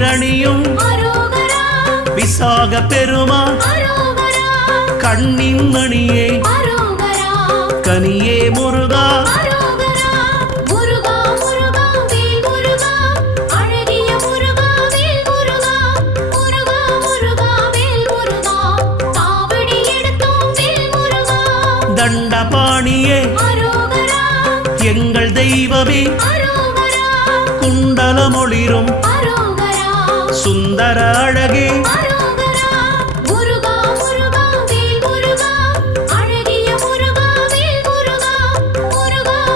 நீரணியும் விசாக பெருமான் கண்ணின் மணியே கனியே முருகா தண்டபாணியே எங்கள் தெய்வமே குண்டலமொளிரும் சுந்தர அழகே